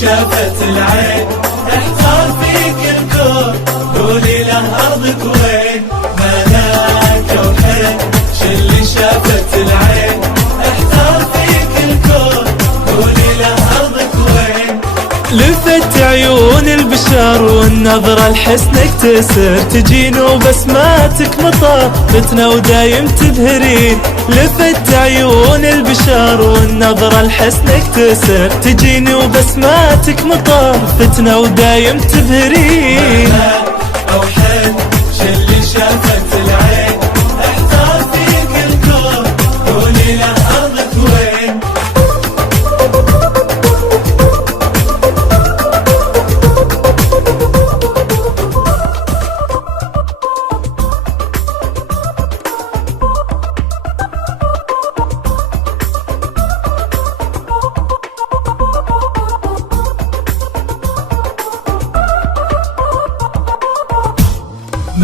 شافت العين احتار فيك الكون، قولي له أرضك وين؟ ملاك وحين شلي شافت العين احتار فيك الكون، قولي له أرضك وين؟ لفت عيون البشر والنظرة لحسنك تسر، تجين وبسماتك مطر فتنة ودايم تبهرين. لفت عيون البشر والنظرة لحسنك تسر، تجين وبسماتك مطر فتنة ودايم تبهرين. أو حين شلي شافت العين احتار فيك الكون، قولي له أرضك وين؟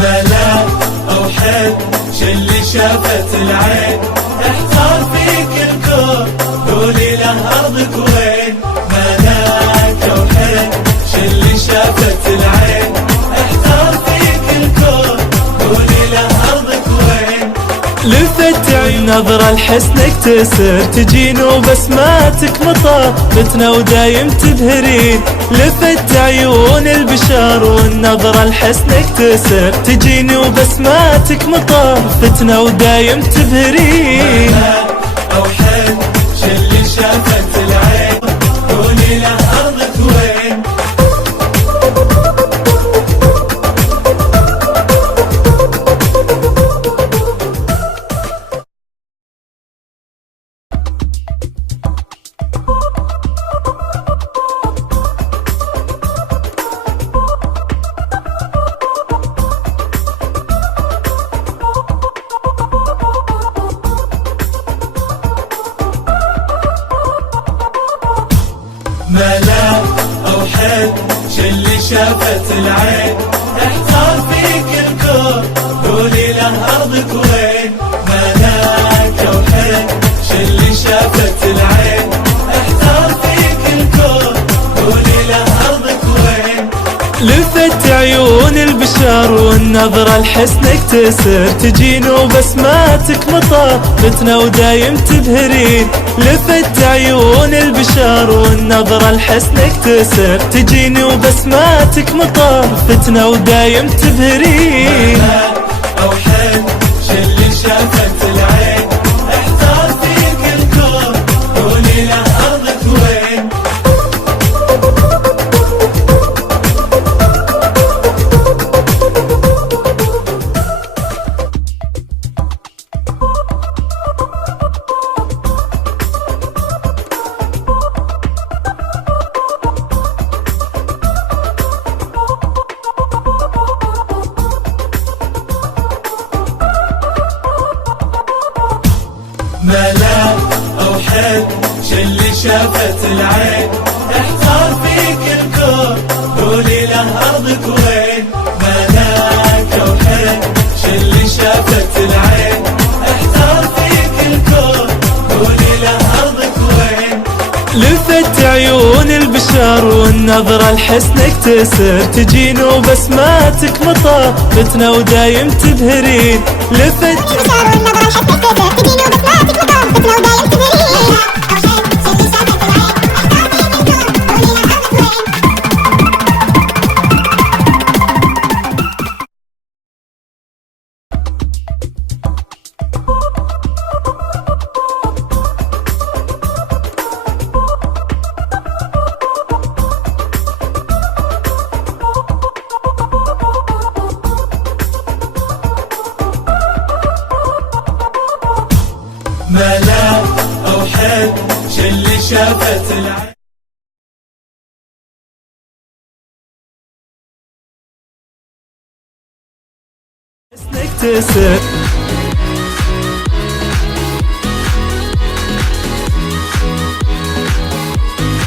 ملاك أو حين شلي شافت العين احتار فيك الكون، قولي له أرضك وين؟ ملاك أو حين شلي شافت العين احتار فيك الكون، قولي له أرضك وين؟ لفت عيون نظرة لحسنك تسر، تجين وبسماتك مطر فتنة ودايم تبهرين. لفت عيون البشر والنظرة لحسنك تسر، تجين وبسماتك مطر فتنة ودايم تبهرين. أو حين شلي شافت العين قولي له أرضك وين؟ ملاك أو حين شلي شافت العين احتار فيك الكون، قولي له أرضك وين؟ ملاك أو حين شلي شافت العين احتار فيك الكون، قولي له أرضك وين؟ لفت عيون البشر والنظرة لحسنك تسر، تجين وبسماتك مطر فتنة ودايم تبهرين. لفت عيون البشر والنظرة لحسنك تسر، تجين وبسماتك مطر فتنة ودايم تبهرين. أو حين شلي شافت العين احتار فيك الكون، قولي له أرضك وين؟ ملاك أو حين شلي شافت العين احتار فيك الكون، قولي له أرضك وين؟ ملاك أو حين شلي شافت العين احتار فيك الكون، قولي له أرضك وين؟ لفت عيون البشر والنظرة لحسنك تسر، تجين وبسماتك مطر فتنة ودايم تبهرين. لفت البشر والنظرة لحسنك تسر، تجين وبسماتك مطر فتنة ودايم تبهرين. أو حين شلي شافت العين احتار فيك الكون، قولي له أرضك وين؟ ملاك أو حين شلي شافت العين حسنك تسر